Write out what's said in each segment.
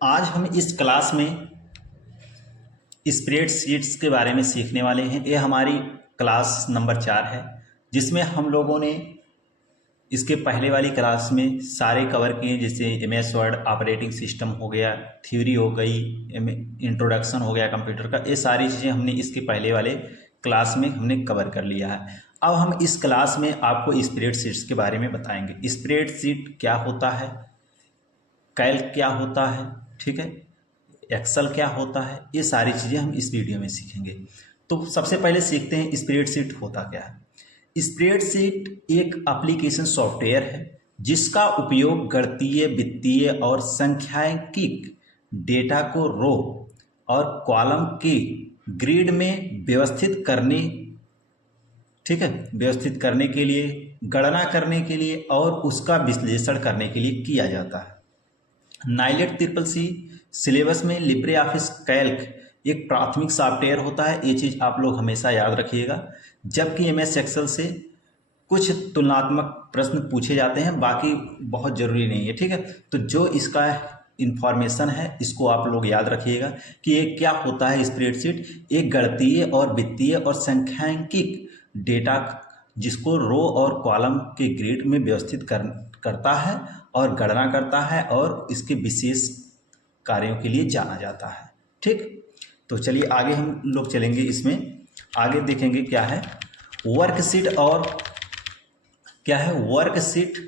आज हम इस क्लास में स्प्रेडशीट्स के बारे में सीखने वाले हैं। ये हमारी क्लास नंबर 4 है, जिसमें हम लोगों ने इसके पहले वाली क्लास में सारे कवर किए, जैसे MS वर्ड, ऑपरेटिंग सिस्टम हो गया, थ्योरी हो गई, इंट्रोडक्शन हो गया कंप्यूटर का। ये सारी चीज़ें हमने इसके पहले वाले क्लास में हमने कवर कर लिया है। अब हम इस क्लास में आपको स्प्रेडशीट्स के बारे में बताएंगे। स्प्रेडशीट क्या होता है, कैल्क क्या होता है, ठीक है, एक्सेल क्या होता है, ये सारी चीज़ें हम इस वीडियो में सीखेंगे। तो सबसे पहले सीखते हैं स्प्रेडशीट होता क्या है। स्प्रेडशीट एक एप्लीकेशन सॉफ्टवेयर है जिसका उपयोग गणितीय, वित्तीय और सांख्यिकीय डेटा को रो और कॉलम के ग्रिड में व्यवस्थित करने, ठीक है, व्यवस्थित करने के लिए, गणना करने के लिए और उसका विश्लेषण करने के लिए किया जाता है। नाइलेट CCC सिलेबस में लिब्रे ऑफिस कैल्क एक प्राथमिक सॉफ्टवेयर होता है, ये चीज़ आप लोग हमेशा याद रखिएगा। जबकि MS एक्सेल से कुछ तुलनात्मक प्रश्न पूछे जाते हैं, बाकी बहुत ज़रूरी नहीं है, ठीक है। तो जो इसका इंफॉर्मेशन है इसको आप लोग याद रखिएगा कि ये क्या होता है। स्प्रेडशीट एक गणितीय और वित्तीय और सांख्यिकीय डेटा जिसको रो और कॉलम के ग्रिड में व्यवस्थित करता है और गणना करता है और इसके विशेष कार्यों के लिए जाना जाता है, ठीक। तो चलिए आगे हम लोग चलेंगे, इसमें आगे देखेंगे क्या है वर्कशीट और क्या है वर्कशीट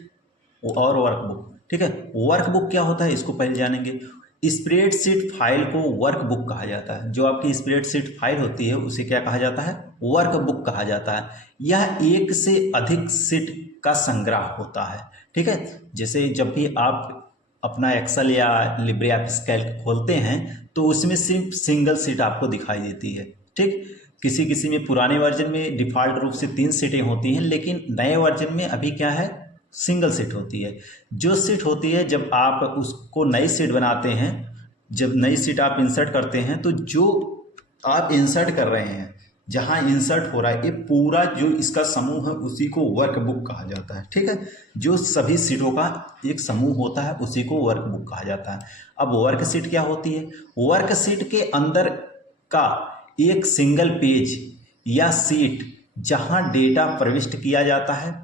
और वर्कबुक, ठीक है। वर्कबुक क्या होता है इसको पहले जानेंगे। स्प्रेडशीट फाइल को वर्कबुक कहा जाता है। जो आपकी स्प्रेडशीट फाइल होती है उसे क्या कहा जाता है, वर्कबुक कहा जाता है। यह एक से अधिक शीट का संग्रह होता है, ठीक है। जैसे जब भी आप अपना एक्सेल या लिब्रे ऑफिस कैल्क खोलते हैं तो उसमें सिर्फ सिंगल शीट आपको दिखाई देती है, ठीक। किसी किसी में पुराने वर्जन में डिफ़ॉल्ट रूप से 3 शीटें होती हैं, लेकिन नए वर्जन में अभी क्या है, सिंगल शीट होती है। जो शीट होती है जब आप उसको नई शीट बनाते हैं, जब नई शीट आप इंसर्ट करते हैं तो जो आप इंसर्ट कर रहे हैं, जहां इंसर्ट हो रहा है, ये पूरा जो इसका समूह है उसी को वर्कबुक कहा जाता है, ठीक है। जो सभी सीटों का एक समूह होता है उसी को वर्कबुक कहा जाता है। अब वर्कशीट क्या होती है, वर्कशीट के अंदर का एक सिंगल पेज या सीट जहां डेटा प्रविष्ट किया जाता है,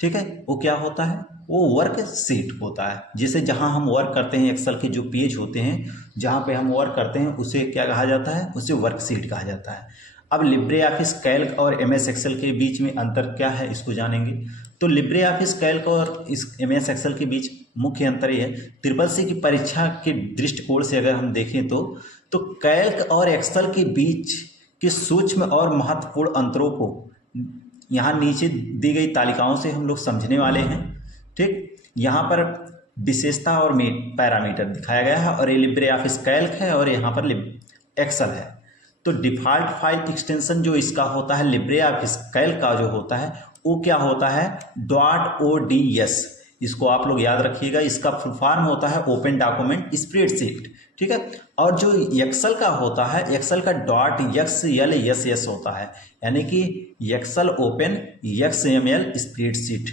ठीक है, वो क्या होता है, वो वर्कशीट होता है। जैसे जहां हम वर्क करते हैं, एक्सेल के जो पेज होते हैं जहां पे हम वर्क करते हैं उसे क्या कहा जाता है, उसे वर्कशीट कहा जाता है। अब लिब्रे ऑफिस कैल्क और MS एक्सेल के बीच में अंतर क्या है इसको जानेंगे। तो लिब्रे ऑफिस कैल्क और इस MS एक्सेल के बीच मुख्य अंतर ये है, CCC की परीक्षा के दृष्टिकोण से अगर हम देखें तो कैल्क और एक्सेल के बीच के सूक्ष्म और महत्वपूर्ण अंतरों को यहाँ नीचे दी गई तालिकाओं से हम लोग समझने वाले हैं, ठीक। यहाँ पर विशेषता और पैरामीटर दिखाया गया है और ये लिब्रे ऑफिस कैल्क है और यहाँ पर एक्सेल है। तो डिफ़ॉल्ट फाइल एक्सटेंशन जो इसका होता है लिब्रे ऑफिस कैल्क का जो होता है वो क्या होता है, .ods। इसको आप लोग याद रखिएगा, इसका फुल फॉर्म होता है ओपन डॉक्यूमेंट स्प्रेडशीट, ठीक है। और जो एक्सेल का होता है, एक्सेल का .xls होता है, यानी कि एक्सेल ओपन XML स्प्रेडशीट,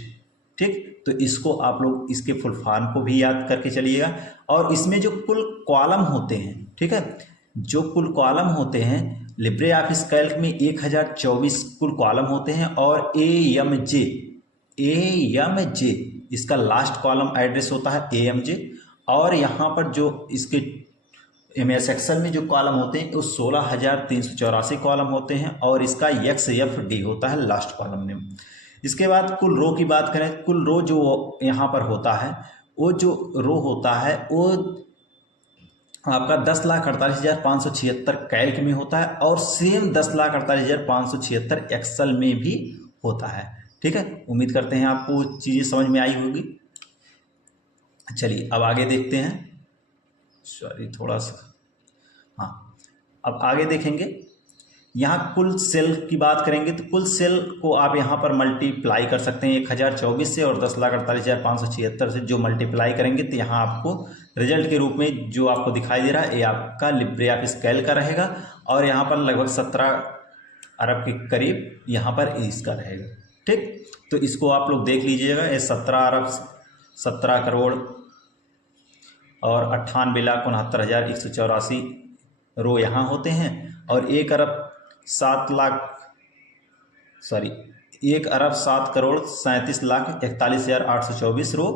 ठीक। तो इसको आप लोग इसके फुल फॉर्म को भी याद करके चलिएगा। और इसमें जो कुल कॉलम होते हैं, ठीक है, जो कुल कॉलम होते हैं लिब्रे ऑफिस कैल्क में 1024 कुल कॉलम होते हैं और AMJ इसका लास्ट कॉलम एड्रेस होता है AMJ। और यहाँ पर जो इसके MS एक्सेल में जो कॉलम होते हैं वो 16,384 कॉलम होते हैं और इसका XFD होता है लास्ट कॉलम नेम। इसके बाद कुल रो की बात करें, कुल रो जो यहाँ पर होता है, वो जो रो होता है वो आपका 10,48,576 कैल्क में होता है और सेम 10,48,576 एक्सेल में भी होता है, ठीक है। उम्मीद करते हैं आपको चीज़ें समझ में आई होगी। चलिए अब आगे देखते हैं, सॉरी थोड़ा सा, हाँ, अब आगे देखेंगे। यहाँ कुल सेल की बात करेंगे तो कुल सेल को आप यहाँ पर मल्टीप्लाई कर सकते हैं 1024 से और 10,48,576 से जो मल्टीप्लाई करेंगे तो यहाँ आपको रिजल्ट के रूप में जो आपको दिखाई दे रहा है ये आपका लिब्रे ऑफिस कैल्क का रहेगा और यहाँ पर लगभग 17 अरब के करीब यहाँ पर इसका रहेगा, ठीक। तो इसको आप लोग देख लीजिएगा, ये 17 अरब 17 करोड़ और 98,69,184 रो यहाँ होते हैं और 1,07,37,41,41,41,824 रो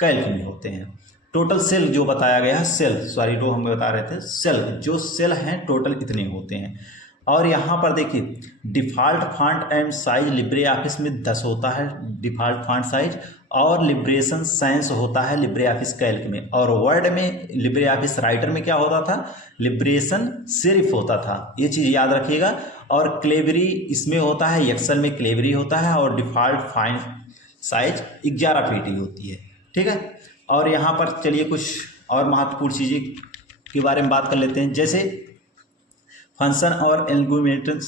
कैल्क में होते हैं। टोटल सेल जो बताया गया है, सेल रो हम बता रहे थे, सेल हैं टोटल इतने होते हैं। और यहाँ पर देखिए default font and size Libre office में 10 होता है डिफ़ॉल्ट फॉन्ट साइज, और लिब्रेशन साइंस होता है लिब्रे ऑफिस कैल्क में, और वर्ड में लिब्रे ऑफिस राइटर में क्या होता था, लिब्रेशन सिर्फ होता था, ये चीज़ याद रखिएगा। और क्लेवरी इसमें होता है, एक्सेल में क्लेवरी होता है, और डिफ़ॉल्ट फॉन्ट साइज 11 पीटी होती है, ठीक है। और यहाँ पर चलिए कुछ और महत्वपूर्ण चीज़ें के बारे में बात कर लेते हैं, जैसे फंक्शन और एल्गोरिथम्स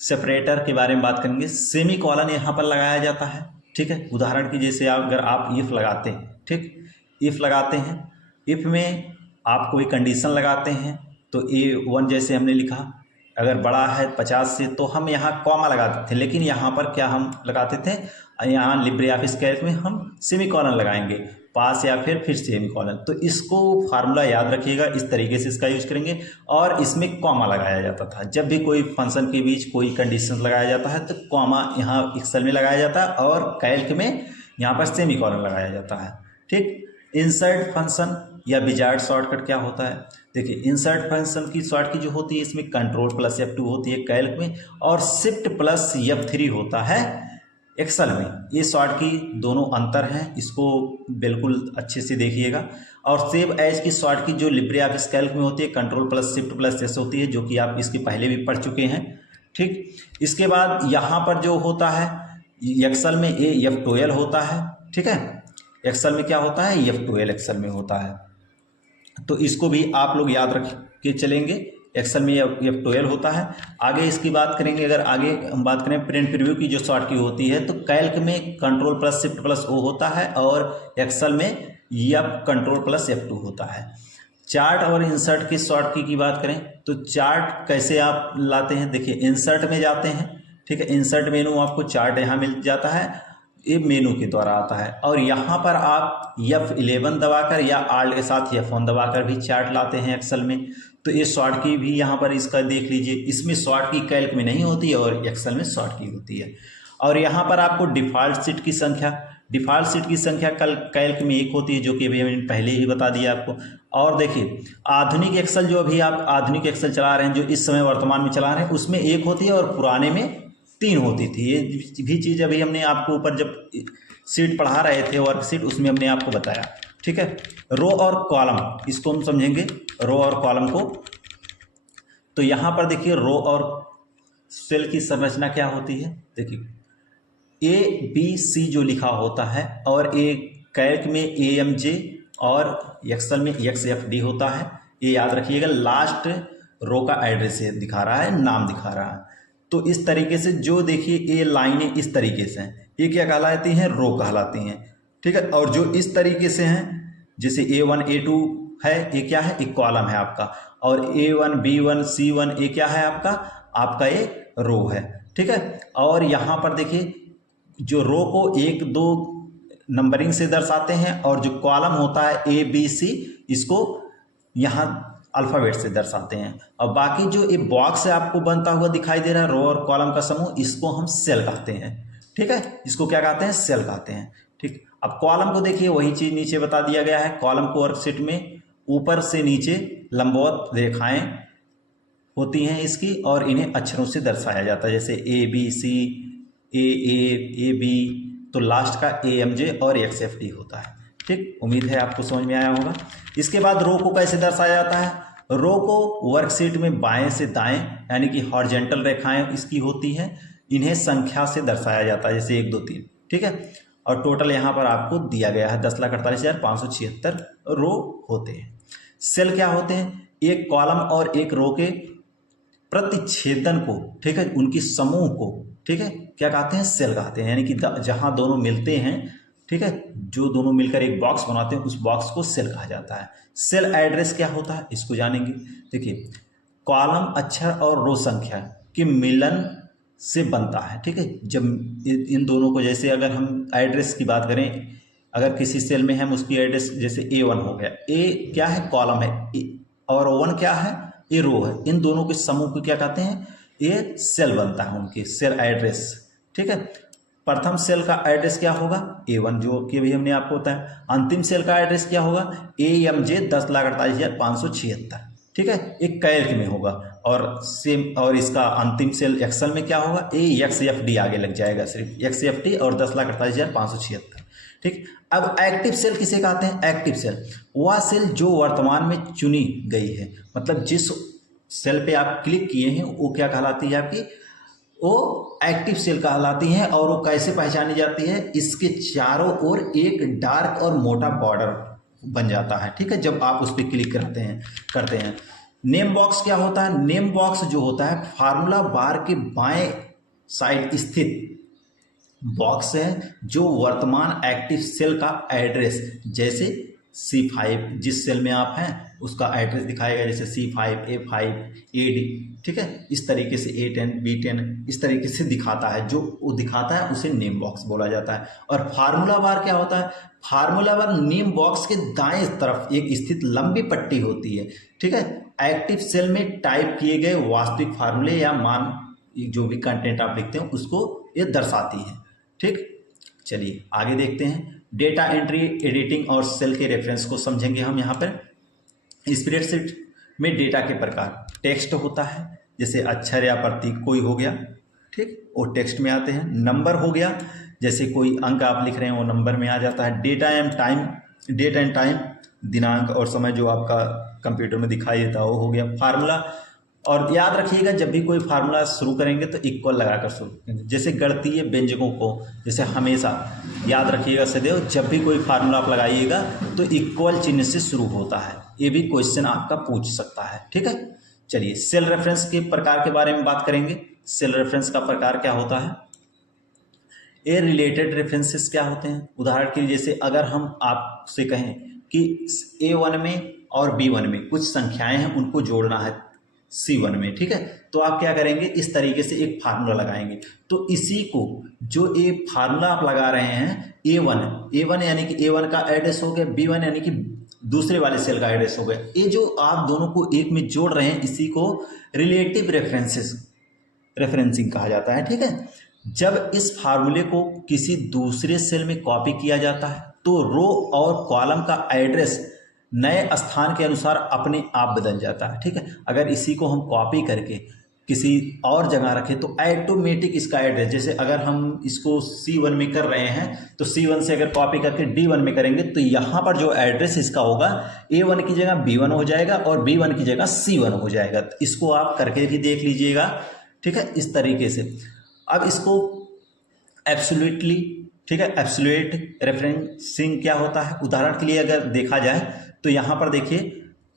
सेपरेटर के बारे में बात करेंगे। सेमी कॉलन यहाँ पर लगाया जाता है, ठीक है। उदाहरण की जैसे अगर आप इफ़ लगाते हैं, ठीक, इफ़ लगाते हैं, इफ़ में आप कोई कंडीशन लगाते हैं तो A1 जैसे हमने लिखा, अगर बड़ा है 50 से तो हम यहाँ कॉमा लगाते थे, लेकिन यहाँ पर क्या हम लगाते थे, यहाँ लिब्रे ऑफिस कैल्क में हम सेमी कॉलन लगाएंगे, पास या फिर सेमी कॉलन। तो इसको फार्मूला याद रखिएगा, इस तरीके से इसका यूज करेंगे। और इसमें कॉमा लगाया जाता था, जब भी कोई फंक्शन के बीच कोई कंडीशन लगाया जाता है तो कॉमा यहाँ एक्सेल में लगाया जाता है और कैल्क में यहाँ पर सेमी कॉलन लगाया जाता है, ठीक। इंसर्ट फंक्शन या डिजायर्ड शॉर्टकट क्या होता है, देखिए इंसर्ट फंक्शन की शॉर्टकट जो होती है इसमें Ctrl+F2 होती है कैल्क में, और Shift+F3 होता है एक्सेल में। ये शॉर्ट की दोनों अंतर हैं, इसको बिल्कुल अच्छे से देखिएगा। और सेव एज की शॉर्ट की जो लिब्रे ऑफिस कैल्क में होती है Ctrl+Shift+S होती है, जो कि आप इसके पहले भी पढ़ चुके हैं, ठीक। इसके बाद यहाँ पर जो होता है एक्सेल में F12 होता है, ठीक है। एक्सेल में क्या होता है, F12 एक्सेल में होता है, तो इसको भी आप लोग याद रख के चलेंगे। एक्सेल में F12 होता है। आगे इसकी बात करेंगे, अगर आगे हम बात करें प्रिंट प्रीव्यू की जो शॉर्ट की होती है, तो कैल्क में Ctrl+Shift+O होता है और एक्सेल में Ctrl+F2 होता है। चार्ट और इंसर्ट की शॉर्ट की बात करें तो चार्ट कैसे आप लाते हैं, देखिए इंसर्ट में जाते हैं, ठीक है। इंसर्ट मेनू आपको चार्ट यहाँ मिल जाता है, ये मेनू के द्वारा आता है, और यहाँ पर आप F11 दबाकर या आल्ट के साथ F1 दबाकर भी चार्ट लाते हैं एक्सेल में। तो ये शॉर्ट की भी यहाँ पर इसका देख लीजिए, इसमें शॉर्ट की कैल्क में नहीं होती है और एक्सेल में शॉर्ट की होती है। और यहाँ पर आपको डिफ़ॉल्ट सीट की संख्या कैल्क में 1 होती है, जो कि अभी मैंने पहले ही बता दिया आपको। और देखिए आधुनिक एक्सेल, जो अभी आप आधुनिक एक्सेल चला रहे हैं, जो इस समय वर्तमान में चला रहे हैं, उसमें 1 होती है और पुराने में 3 होती थी। ये भी चीज़ अभी हमने आपको ऊपर जब सीट पढ़ा रहे थे वर्कशीट, उसमें हमने आपको बताया, ठीक है। रो और कॉलम, इसको हम समझेंगे रो और कॉलम को। तो यहाँ पर देखिए रो और सेल की संरचना क्या होती है, देखिए ABC जो लिखा होता है, और कैल्क में AMJ और एक्सेल में XFD होता है, ये याद रखिएगा। लास्ट रो का एड्रेस दिखा रहा है, नाम दिखा रहा है। तो इस तरीके से जो देखिए ये लाइनें इस तरीके से हैं, ये क्या कहलाती हैं, रो कहलाती हैं, ठीक है। और जो इस तरीके से हैं, जैसे A1 A2 है, ये क्या है, एक कॉलम है आपका, और A1 B1 C1 ये क्या है आपका ये रो है, ठीक है। और यहाँ पर देखिए जो रो को 1 2 नंबरिंग से दर्शाते हैं, और जो कॉलम होता है ABC, इसको यहाँ अल्फ़ाबेट से दर्शाते हैं। और बाकी जो ये बॉक्स आपको बनता हुआ दिखाई दे रहा है, रो और कॉलम का समूह, इसको हम सेल कहते हैं, ठीक है। इसको क्या कहते हैं, सेल कहते हैं, ठीक। अब कॉलम को देखिए, वही चीज़ नीचे बता दिया गया है। कॉलम को वर्कशीट में ऊपर से नीचे लंबवत रेखाएं होती हैं इसकी, और इन्हें अक्षरों से दर्शाया जाता है, जैसे ABC AA AB, तो लास्ट का AMJ और XFD होता है, ठीक। उम्मीद है आपको समझ में आया होगा। इसके बाद रो को कैसे दर्शाया जाता है, रो को वर्कशीट में बाएं से दाएं यानी कि हॉरिजॉन्टल रेखाएं इसकी होती हैं, इन्हें संख्या से दर्शाया जाता है, जैसे 1 2 3, ठीक है। और टोटल यहाँ पर आपको दिया गया है 10,48,576 रो होते हैं। सेल क्या होते हैं, एक कॉलम और एक रो के प्रतिच्छेदन को, ठीक है, उनकी समूह को, ठीक है, क्या कहते हैं, सेल कहते हैं। यानी कि जहाँ दोनों मिलते हैं, ठीक है, जो दोनों मिलकर एक बॉक्स बनाते हैं, उस बॉक्स को सेल कहा जाता है। सेल एड्रेस क्या होता है, इसको जानेंगे। देखिए कॉलम अक्षर और रो संख्या के मिलन से बनता है, ठीक है। जब इन दोनों को, जैसे अगर हम एड्रेस की बात करें, अगर किसी सेल में हम उसकी एड्रेस जैसे A1 हो गया, ए क्या है कॉलम है, और 1 क्या है ये रो है, इन दोनों के समूह को क्या कहते हैं, ये सेल बनता है, उनकी सेल एड्रेस। ठीक है, प्रथम सेल का एड्रेस क्या होगा A1, जो कि अभी हमने आपको बताया। अंतिम सेल का एड्रेस क्या होगा AMJ 10,48,576। ठीक है, एक कैल्क में होगा, और सेम, और इसका अंतिम सेल एक्सेल में क्या होगा AXFD आगे लग जाएगा, सिर्फ XFD और 10,48,576। ठीक, अब एक्टिव सेल किसे कहते हैं, एक्टिव सेल वह सेल जो वर्तमान में चुनी गई है, मतलब जिस सेल पे आप क्लिक किए हैं वो क्या कहलाती है आपकी, वो एक्टिव सेल कहलाती हैं। और वो कैसे पहचानी जाती है, इसके चारों ओर एक डार्क और मोटा बॉर्डर बन जाता है। ठीक है, जब आप उस पर क्लिक करते हैं। नेम बॉक्स क्या होता है, नेम बॉक्स जो होता है फार्मूला बार के बाएं साइड स्थित बॉक्स है, जो वर्तमान एक्टिव सेल का एड्रेस, जैसे C5 जिस सेल में आप हैं उसका एड्रेस दिखाएगा, जैसे C5 A5 AD। ठीक है, इस तरीके से A10 B10 इस तरीके से दिखाता है, जो वो दिखाता है उसे नेम बॉक्स बोला जाता है। और फार्मूला बार क्या होता है, फार्मूला बार नेम बॉक्स के दाएं तरफ एक स्थित लंबी पट्टी होती है। ठीक है, एक्टिव सेल में टाइप किए गए वास्तविक फार्मूले या मान, जो भी कंटेंट आप लिखते हैं उसको ये दर्शाती है। ठीक, चलिए आगे देखते हैं। डेटा एंट्री, एडिटिंग और सेल के रेफरेंस को समझेंगे हम यहाँ पर। स्प्रेडशीट में डेटा के प्रकार, टेक्स्ट होता है, जैसे अक्षर या प्रतीक कोई हो गया, ठीक, वो टेक्स्ट में आते हैं। नंबर हो गया, जैसे कोई अंक आप लिख रहे हैं वो नंबर में आ जाता है। डेटा एंड टाइम, दिनांक और समय जो आपका कंप्यूटर में दिखाई देता है वो हो गया। फार्मूला, और याद रखिएगा जब भी कोई फार्मूला शुरू करेंगे तो इक्वल लगाकर शुरू करेंगे, जैसे गणितीय व्यंजकों को, जैसे हमेशा याद रखिएगा सदैव जब भी कोई फार्मूला आप लगाइएगा तो इक्वल चिन्ह से शुरू होता है। ये भी क्वेश्चन आपका पूछ सकता है। ठीक है, चलिए सेल रेफरेंस के प्रकार के बारे में बात करेंगे। सेल रेफरेंस का प्रकार क्या होता है, ए रिलेटेड रेफरेंसेस क्या होते हैं। उदाहरण के लिए जैसे अगर हम आपसे कहें कि A1 में और B1 में कुछ संख्याएं हैं उनको जोड़ना है C1 में, ठीक है, तो आप क्या करेंगे, इस तरीके से एक फार्मूला लगाएंगे। तो इसी को जो ये फार्मूला आप लगा रहे हैं A1 यानी कि A1 का एड्रेस हो गया, B1 यानी कि दूसरे वाले सेल का एड्रेस हो गया। ये जो आप दोनों को एक में जोड़ रहे हैं इसी को रिलेटिव रेफरेंसिंग कहा जाता है। ठीक है, जब इस फार्मूले को किसी दूसरे सेल में कॉपी किया जाता है तो रो और कॉलम का एड्रेस नए स्थान के अनुसार अपने आप बदल जाता है। ठीक है, अगर इसी को हम कॉपी करके किसी और जगह रखें तो ऑटोमेटिक इसका एड्रेस, जैसे अगर हम इसको C1 में कर रहे हैं तो C1 से अगर कॉपी करके D1 में करेंगे तो यहाँ पर जो एड्रेस इसका होगा A1 की जगह B1 हो जाएगा और B1 की जगह C1 हो जाएगा। तो इसको आप करके भी देख लीजिएगा। ठीक है, इस तरीके से। अब इसको एब्सोल्युटली, ठीक है, एब्सोल्यूट रेफरेंसिंग क्या होता है, उदाहरण के लिए अगर देखा जाए तो यहाँ पर देखिए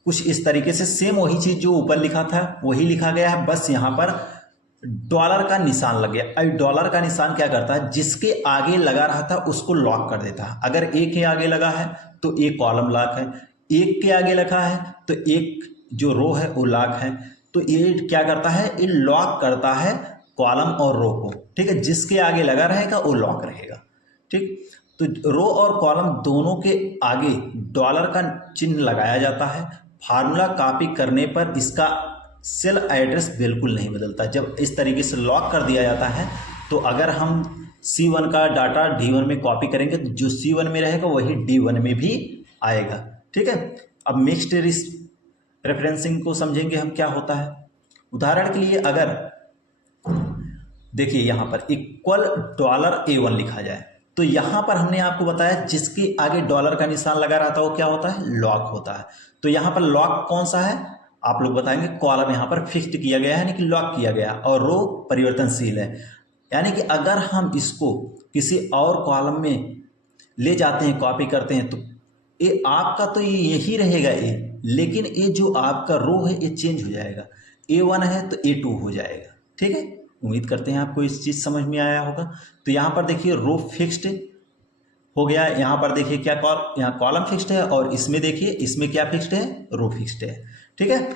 कुछ इस तरीके से सेम वही चीज़ जो ऊपर लिखा था वही लिखा गया है, बस यहाँ पर डॉलर का निशान लग गया। अब डॉलर का निशान क्या करता है, जिसके आगे लगा रहा था उसको लॉक कर देता है। अगर एक के आगे लगा है तो एक कॉलम लॉक है, एक के आगे लगा है तो एक जो रो है वो लॉक है। तो ये क्या करता है, ये लॉक करता है कॉलम और रो को। ठीक है, जिसके आगे लगा रहेगा वो लॉक रहेगा। ठीक, तो रो और कॉलम दोनों के आगे डॉलर का चिन्ह लगाया जाता है। फार्मूला कॉपी करने पर इसका सेल एड्रेस बिल्कुल नहीं बदलता। जब इस तरीके से लॉक कर दिया जाता है तो अगर हम C1 का डाटा D1 में कॉपी करेंगे तो जो C1 में रहेगा वही D1 में भी आएगा। ठीक है, अब मिक्स्ड रेफरेंसिंग को समझेंगे हम क्या होता है। उदाहरण के लिए अगर देखिए यहाँ पर इक्वल $A1 लिखा जाए तो यहाँ पर हमने आपको बताया जिसके आगे डॉलर का निशान लगा रहता है वो क्या होता है, लॉक होता है। तो यहाँ पर लॉक कौन सा है आप लोग बताएंगे, कॉलम यहाँ पर फिक्स्ड किया गया है यानी कि लॉक किया गया, और रो परिवर्तनशील है। यानी कि अगर हम इसको किसी और कॉलम में ले जाते हैं, कॉपी करते हैं, तो ये आपका तो ये यही रहेगा ए, लेकिन ये जो आपका रो है ये चेंज हो जाएगा। A1 है तो A2 हो जाएगा। ठीक है, उम्मीद करते हैं आपको इस चीज़ समझ में आया होगा। तो यहाँ पर देखिए रो फिक्स्ड हो गया, यहाँ पर देखिए क्या यहाँ कॉलम फिक्स्ड है, और इसमें देखिए इसमें क्या फिक्स्ड है, रो फिक्स्ड है। ठीक है,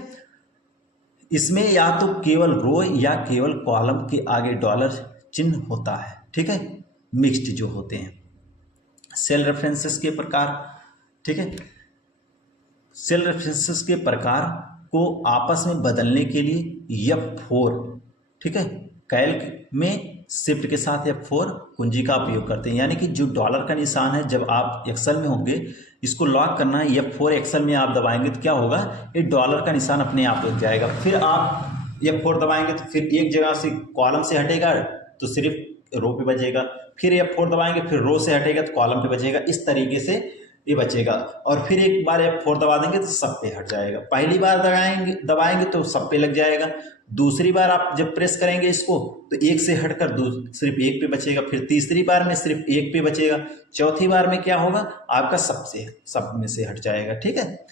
इसमें या तो केवल रो या केवल कॉलम के आगे डॉलर चिन्ह होता है। ठीक है, मिक्स्ड जो होते हैं। सेल रेफरेंसेस के प्रकार, ठीक है, सेल रेफरेंसेस के प्रकार को आपस में बदलने के लिए F4, ठीक है, कैल्क में शिफ्ट के साथ F4 कुंजी का उपयोग करते हैं। यानी कि जो डॉलर का निशान है, जब आप एक्सेल में होंगे इसको लॉक करना है, F4 एक्सेल में आप दबाएंगे तो क्या होगा, ये डॉलर का निशान अपने आप लग जाएगा। फिर आप F4 दबाएंगे तो फिर एक जगह से कॉलम से हटेगा तो सिर्फ रो पे बचेगा, फिर F4 दबाएंगे फिर रो से हटेगा तो कॉलम पे बचेगा, इस तरीके से ये बचेगा। और फिर एक बार F4 दबा देंगे तो सब पे हट जाएगा। पहली बार दबाएंगे तो सब पे लग जाएगा, दूसरी बार आप जब प्रेस करेंगे इसको तो एक से हटकर सिर्फ एक पे बचेगा, फिर तीसरी बार में सिर्फ एक पे बचेगा, चौथी बार में क्या होगा, आपका सब में से हट जाएगा, ठीक है।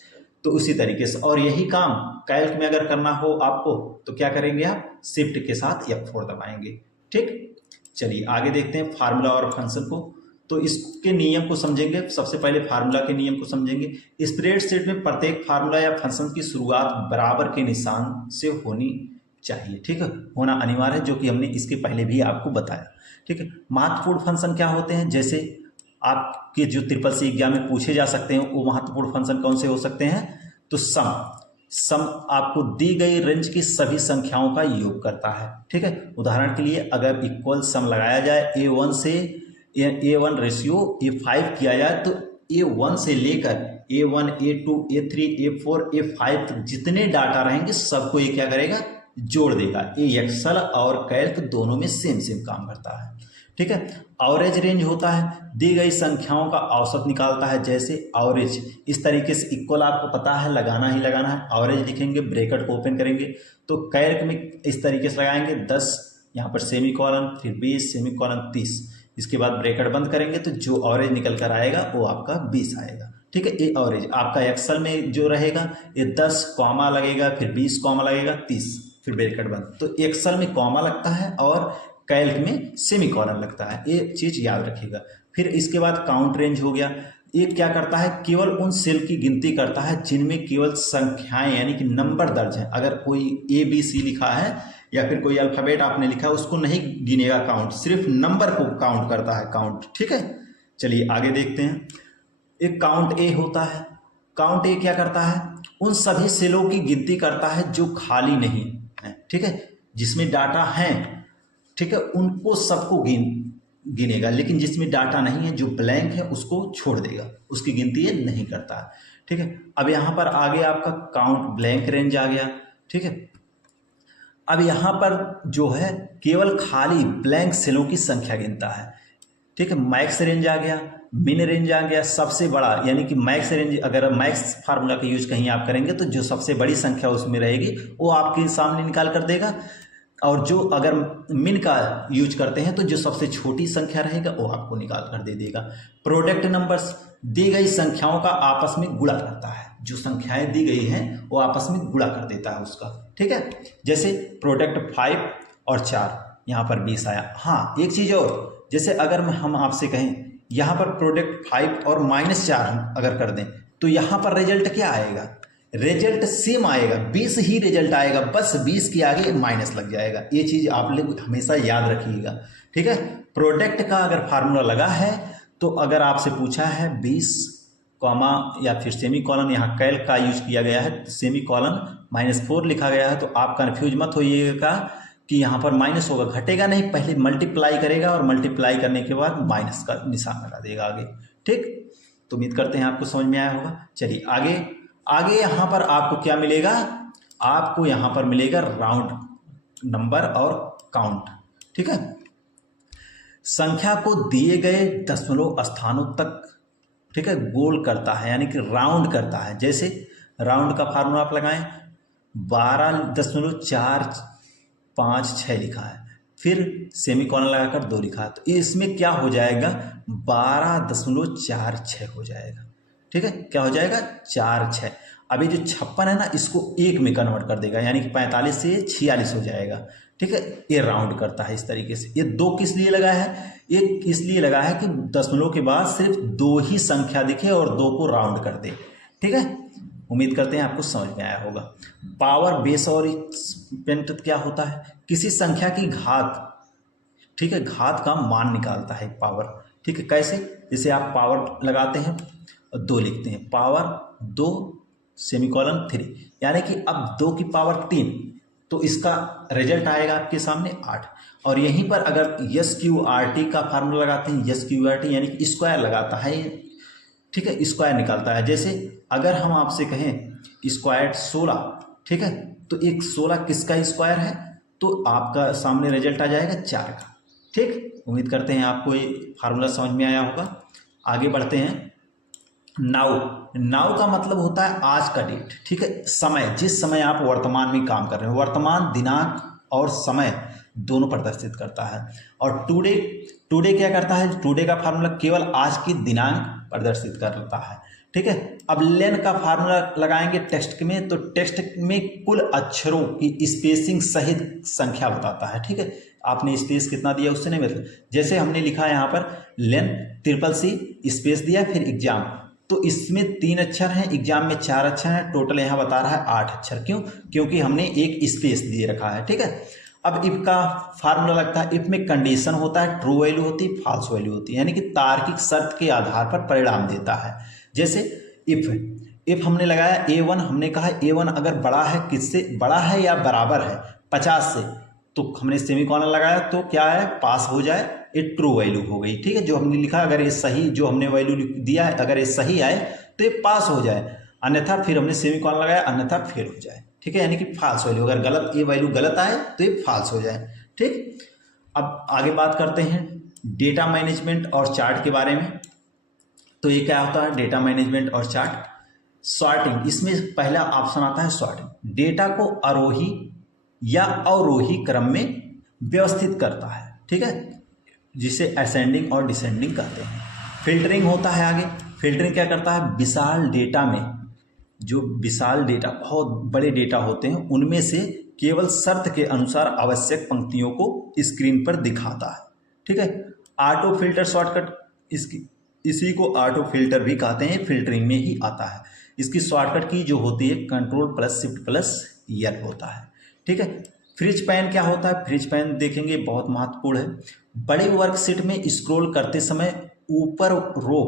तो उसी तरीके से, और यही काम कैल्क में अगर करना हो आपको तो क्या करेंगे, आप शिफ्ट के साथ F4 दबाएंगे, ठीक। चलिए आगे देखते हैं फार्मूला और फंक्शन को। तो इसके नियम को समझेंगे। सबसे पहले फार्मूला के नियम को समझेंगे। स्प्रेडशीट में प्रत्येक फार्मूला या फंक्शन की शुरुआत बराबर के निशान से होनी चाहिए, ठीक है, होना अनिवार्य है, जो कि हमने इसके पहले भी आपको बताया, ठीक है। महत्वपूर्ण फंक्शन क्या होते हैं, जैसे आपके जो CCC एग्जाम में पूछे जा सकते हैं, वो महत्वपूर्ण फंक्शन कौन से हो सकते हैं, तो सम आपको दी गई रेंज की सभी संख्याओं का योग करता है, ठीक है। उदाहरण के लिए अगर इक्वल सम लगाया जाए A1 से A1 रेशियो A5 किया जाए तो A1 से लेकर A1 A2 A3 A4 A5 तक जितने डाटा रहेंगे सबको ये क्या करेगा, जोड़ देगा। ये एक्सेल और कैल्क दोनों में सेम काम करता है, ठीक है। एवरेज रेंज होता है, दी गई संख्याओं का औसत निकालता है, जैसे एवरेज इस तरीके से इक्वल आपको पता है लगाना ही लगाना है, एवरेज लिखेंगे, ब्रैकेट को ओपन करेंगे, तो कैल्क में इस तरीके से लगाएंगे 10, यहाँ पर सेमी कॉलन, फिर 20 सेमी कॉलन 30, इसके बाद ब्रैकेट बंद करेंगे तो जो एवरेज निकल कर आएगा वो आपका 20 आएगा, ठीक है। ये एवरेज आपका एक्सेल में जो रहेगा ये 10 कॉमा लगेगा, फिर 20 कॉमा लगेगा, 30, फिर ब्रैकेट बंद। तो एक्सेल में कॉमा लगता है और कैल्क में सेमी कॉलन लगता है, ये चीज याद रखिएगा। फिर इसके बाद काउंट रेंज हो गया, ये क्या करता है, केवल उन सेल की गिनती करता है जिनमें केवल संख्याएं यानी कि नंबर दर्ज हैं। अगर कोई ABC लिखा है या फिर कोई अल्फाबेट आपने लिखा है उसको नहीं गिनेगा काउंट, सिर्फ नंबर को काउंट करता है काउंट, ठीक है। चलिए आगे देखते हैं। एक काउंट ए होता है, काउंट ए क्या करता है, उन सभी सेलों की गिनती करता है जो खाली नहीं है, ठीक है, जिसमें डाटा है, ठीक है, उनको सबको गिनेगा, लेकिन जिसमें डाटा नहीं है जो ब्लैंक है उसको छोड़ देगा, उसकी गिनती ये नहीं करता है, ठीक है। अब यहाँ पर आगे आपका काउंट ब्लैंक रेंज आ गया, ठीक है। अब यहाँ पर जो है केवल खाली ब्लैंक सेलों की संख्या गिनता है, ठीक है। मैक्स रेंज आ गया, मिन रेंज आ गया, सबसे बड़ा यानी कि मैक्स रेंज, अगर मैक्स फार्मूला का यूज कहीं आप करेंगे तो जो सबसे बड़ी संख्या उसमें रहेगी वो आपके सामने निकाल कर देगा, और जो अगर मिन का यूज करते हैं तो जो सबसे छोटी संख्या रहेगा वो आपको निकाल कर दे देगा। प्रोडक्ट नंबर्स दी गई संख्याओं का आपस में गुणा करता है, जो संख्याएं दी गई हैं वो आपस में गुणा कर देता है उसका, ठीक है। जैसे प्रोडक्ट 5 और 4, यहाँ पर 20 आया। हाँ एक चीज और, जैसे अगर हम आपसे कहें यहाँ पर प्रोडक्ट 5 और -4 अगर कर दें तो यहाँ पर रिजल्ट क्या आएगा, रिजल्ट सेम आएगा, 20 ही रिजल्ट आएगा, बस 20 के आगे माइनस लग जाएगा। ये चीज आप लोग हमेशा याद रखिएगा, ठीक है। प्रोडक्ट का अगर फार्मूला लगा है तो अगर आपसे पूछा है 20 कॉमा या फिर सेमी कॉलन, यहाँ कैल्क का यूज किया गया है, सेमी कॉलन -4 लिखा गया है, तो आप कंफ्यूज मत होइएगा कि यहाँ पर माइनस होगा, घटेगा नहीं, पहले मल्टीप्लाई करेगा और मल्टीप्लाई करने के बाद माइनस का निशान लगा देगा आगे, ठीक। तो उम्मीद करते हैं आपको समझ में आया होगा। चलिए आगे यहाँ पर आपको क्या मिलेगा, आपको यहाँ पर मिलेगा राउंड नंबर और काउंट, ठीक है। संख्या को दिए गए दशमलव स्थानों तक, ठीक है, गोल करता है यानी कि राउंड करता है। जैसे राउंड का फार्मूला आप लगाएं, 12.456 लिखा है, फिर सेमी कॉलन लगाकर 2 लिखा है, तो इसमें क्या हो जाएगा, 12.46 हो जाएगा, ठीक है। क्या हो जाएगा, 46। अभी जो 56 है ना इसको 1 में कन्वर्ट कर देगा, यानी कि 45 से 46 हो जाएगा, ठीक है। ये राउंड करता है इस तरीके से। ये 2 किस लिए लगा है, एक इसलिए लगा है कि दशमलव के बाद सिर्फ 2 ही संख्या दिखे और 2 को राउंड कर दे, ठीक है। उम्मीद करते हैं आपको समझ में आया होगा। पावर बेस और एक्सपोनेंट क्या होता है, किसी संख्या की घात, ठीक है, घात का मान निकालता है पावर, ठीक है। कैसे, जैसे आप पावर लगाते हैं और 2 लिखते हैं, पावर 2 सेमीकोलन 3, यानी कि अब 2 की पावर 3, तो इसका रिजल्ट आएगा आपके सामने 8। और यहीं पर अगर SQRT का फार्मूला लगाते हैं, SQRT यानी कि स्क्वायर लगाता है, ठीक है, स्क्वायर निकालता है। जैसे अगर हम आपसे कहें स्क्वायर 16, ठीक है, तो एक 16 किसका स्क्वायर है, तो आपका सामने रिजल्ट आ जाएगा 4 का। ठीक, उम्मीद करते हैं आपको ये फार्मूला समझ में आया होगा। आगे बढ़ते हैं। नाउ, नाउ का मतलब होता है आज का डेट, ठीक है, समय, जिस समय आप वर्तमान में काम कर रहे हैं, वर्तमान दिनांक और समय दोनों प्रदर्शित करता है। और टुडे, टुडे क्या करता है, टुडे का फार्मूला केवल आज की दिनांक प्रदर्शित करता है, ठीक है। अब लेन का फार्मूला लगाएंगे टेक्स्ट में, तो टेक्स्ट में कुल अक्षरों की स्पेसिंग सहित संख्या बताता है, ठीक है। आपने स्पेस कितना दिया उससे नहीं मतलब, जैसे हमने लिखा है यहाँ पर लेन CCC स्पेस दिया फिर एग्जाम, तो इसमें 3 अक्षर हैं, एग्जाम में 4 अक्षर हैं, टोटल यहाँ बता रहा है 8 अक्षर। क्यों? क्योंकि हमने एक स्पेस दिए रखा है, ठीक है। अब इफ का फार्मूला लगता है, इफ में कंडीशन होता है, ट्रू वैल्यू होती है, फॉल्स वैल्यू होती है, यानी कि तार्किक शर्त के आधार पर परिणाम देता है। जैसे इफ हमने लगाया A1, हमने कहा A1 अगर बड़ा है, किससे बड़ा है या बराबर है 50 से, तो हमने सेमीकोलन लगाया, तो क्या है, पास हो जाए, ये ट्रू वैल्यू हो गई, ठीक है। जो हमने लिखा अगर ये सही, जो हमने वैल्यू दिया है अगर ये सही आए तो ये पास हो जाए, अन्यथा फिर हमने सेमीकोलन लगाया, अन्यथा फेल हो जाए, ठीक है, यानी कि फॉल्स वैल्यू, अगर गलत ये वैल्यू गलत आए तो ये फॉल्स हो जाए, ठीक। अब आगे बात करते हैं डेटा मैनेजमेंट और चार्ट के बारे में। तो ये क्या होता है डेटा मैनेजमेंट और चार्ट? सॉर्टिंग, इसमें पहला ऑप्शन आता है सॉर्टिंग, डेटा को आरोही या अवरोही क्रम में व्यवस्थित करता है, ठीक है, जिसे असेंडिंग और डिसेंडिंग कहते हैं। फिल्टरिंग होता है आगे, फिल्टरिंग क्या करता है, विशाल डेटा में, जो विशाल डेटा बहुत बड़े डेटा होते हैं उनमें से केवल शर्त के अनुसार आवश्यक पंक्तियों को स्क्रीन पर दिखाता है, ठीक है। ऑटो फिल्टर शॉर्टकट, इसी को ऑटो फिल्टर भी कहते हैं, फिल्टरिंग में ही आता है। इसकी शॉर्टकट की जो होती है Ctrl+Shift+L होता है, ठीक है। फ्रिज पैन क्या होता है, फ्रिज पैन देखेंगे बहुत महत्वपूर्ण है। बड़े वर्कशीट में स्क्रॉल करते समय ऊपर रो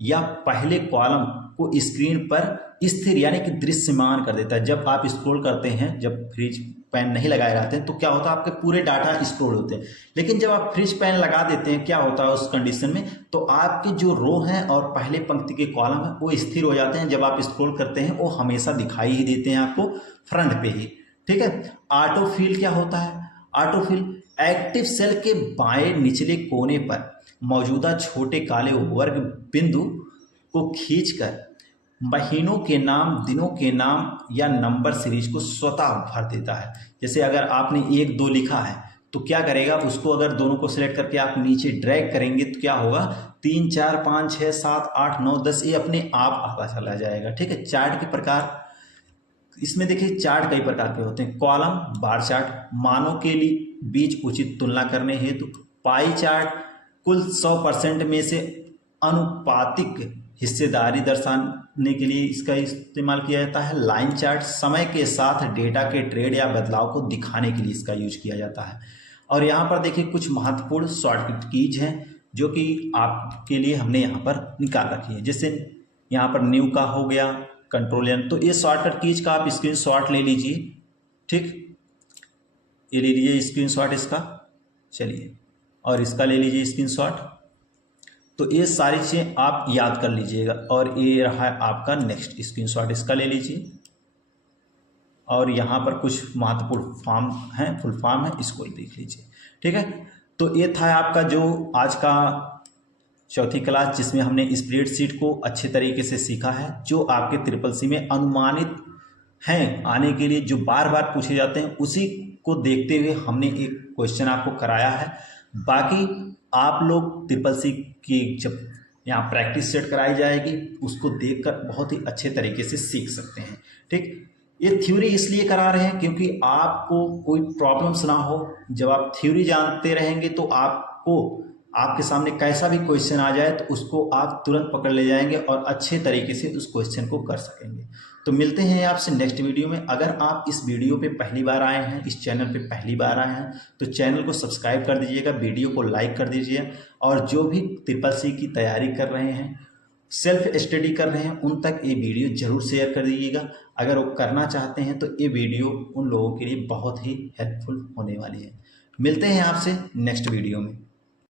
या पहले कॉलम को स्क्रीन पर स्थिर यानी कि दृश्यमान कर देता है। जब आप स्क्रॉल करते हैं, जब फ्रिज पैन नहीं लगाए रहते हैं तो क्या होता है, आपके पूरे डाटा स्टोर होते हैं, लेकिन जब आप फ्रिज पैन लगा देते हैं क्या होता है उस कंडीशन में, तो आपके जो रो हैं और पहले पंक्ति के कॉलम हैं वो स्थिर हो जाते हैं। जब आप स्क्रॉल करते हैं वो हमेशा दिखाई ही देते हैं आपको फ्रंट पे ही, ठीक है। ऑटोफिल क्या होता है, ऑटोफिल एक्टिव सेल के बाएं निचले कोने पर मौजूदा छोटे काले वर्ग बिंदु को खींचकर महीनों के नाम, दिनों के नाम या नंबर सीरीज को स्वतः भर देता है। जैसे अगर आपने 1, 2 लिखा है तो क्या करेगा, उसको अगर दोनों को सिलेक्ट करके आप नीचे ड्रैग करेंगे तो क्या होगा, 3, 4, 5, 6, 7, 8, 9, 10 ये अपने आप आता चला जाएगा, ठीक है। चार्ट के प्रकार, इसमें देखिए चार्ट कई प्रकार के होते हैं। कॉलम बार चार्ट, मानों के लिए बीच उचित तुलना करने हेतु। पाई चार्ट, कुल 100% में से अनुपातिक हिस्सेदारी दर्शाने के लिए इसका इस्तेमाल किया जाता है। लाइन चार्ट, समय के साथ डेटा के ट्रेड या बदलाव को दिखाने के लिए इसका यूज किया जाता है। और यहाँ पर देखिए कुछ महत्वपूर्ण शॉर्टकट कीज हैं जो कि आपके लिए हमने यहाँ पर निकाल रखी है। जैसे यहाँ पर न्यू का हो गया, Ctrl+N, तो ये शॉर्टकट कीज का आप स्क्रीनशॉट ले लीजिए, ठीक, ये ले लीजिए स्क्रीनशॉट इसका, चलिए, और इसका ले लीजिए स्क्रीनशॉट। तो ये सारी चीज़ें आप याद कर लीजिएगा। और ये रहा है आपका नेक्स्ट स्क्रीनशॉट, इसका ले लीजिए। और यहाँ पर कुछ महत्वपूर्ण फॉर्म है, फुल फॉर्म है, इसको देख लीजिए, ठीक है। तो ये था आपका जो आज का चौथी क्लास, जिसमें हमने स्प्रेडशीट को अच्छे तरीके से सीखा है, जो आपके CCC में अनुमानित हैं आने के लिए, जो बार बार पूछे जाते हैं, उसी को देखते हुए हमने एक क्वेश्चन आपको कराया है। बाकी आप लोग CCC की जब यहाँ प्रैक्टिस सेट कराई जाएगी उसको देखकर बहुत ही अच्छे तरीके से सीख सकते हैं, ठीक। ये थ्योरी इसलिए करा रहे हैं क्योंकि आपको कोई प्रॉब्लम्स ना हो। जब आप थ्योरी जानते रहेंगे तो आपको आपके सामने कैसा भी क्वेश्चन आ जाए तो उसको आप तुरंत पकड़ ले जाएंगे और अच्छे तरीके से उस क्वेश्चन को कर सकेंगे। तो मिलते हैं आपसे नेक्स्ट वीडियो में। अगर आप इस वीडियो पे पहली बार आए हैं, इस चैनल पे पहली बार आए हैं, तो चैनल को सब्सक्राइब कर दीजिएगा, वीडियो को लाइक कर दीजिए, और जो भी ट्रिपल-सी की तैयारी कर रहे हैं, सेल्फ स्टडी कर रहे हैं, उन तक ये वीडियो जरूर शेयर कर दीजिएगा। अगर वो करना चाहते हैं तो ये वीडियो उन लोगों के लिए बहुत ही हेल्पफुल होने वाली है। मिलते हैं आपसे नेक्स्ट वीडियो में।